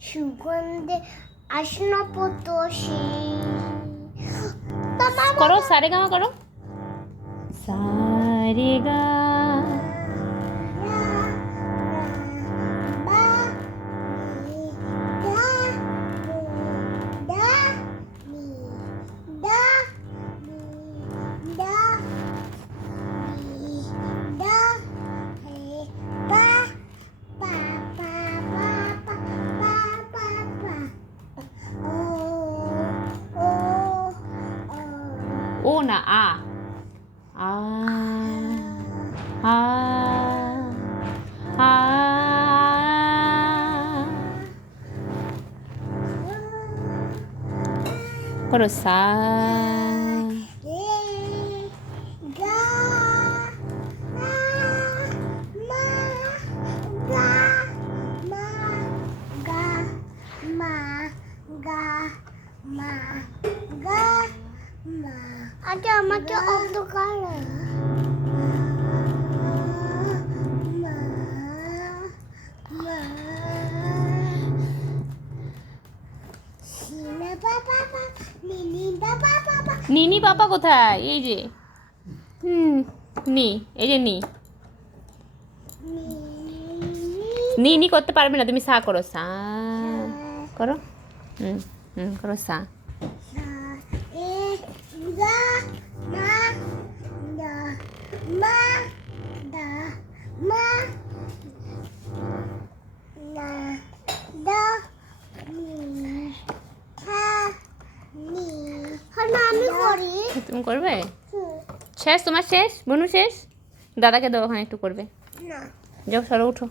সুগন্ধে আসনপতসী করো সারে গামা করো সারে গা ও না আ আ আ আ করো সা আচ্ছা আমাকে অন্ধকার নিনি পাপা কোথায় এই যে নি এই যে নি নি নি করতে পারবে না তুমি সা করো সা করো করো সা আমি করি তুমি করবে শেষ তোমার শেষ বনু শেষ দাদাকে দাও ওখানে একটু করবে না যাও সরো উঠো